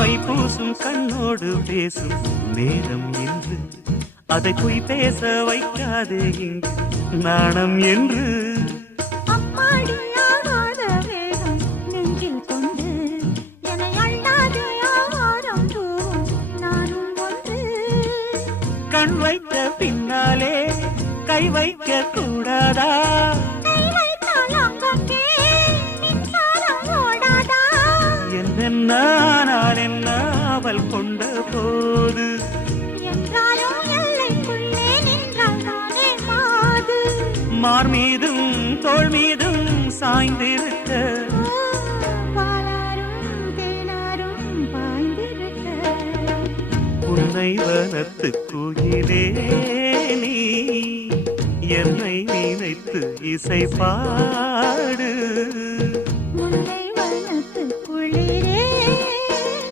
My பூசும் கண்ணோடு பேசும் நேரம் என்று அதை போய் பேச வைக்காதே இங்கு நாணம் என்று. கண் வைத்த பின்னாலே கை வைக்க கூடாதா? என்னென்னால் என்ன அவள் கொண்ட போது மார் மீதும் தோள் மீதும் சாய்ந்திருக்க உன்னை வனத்து குயிலே நீ என்னை நினைத்து இசை பாடு.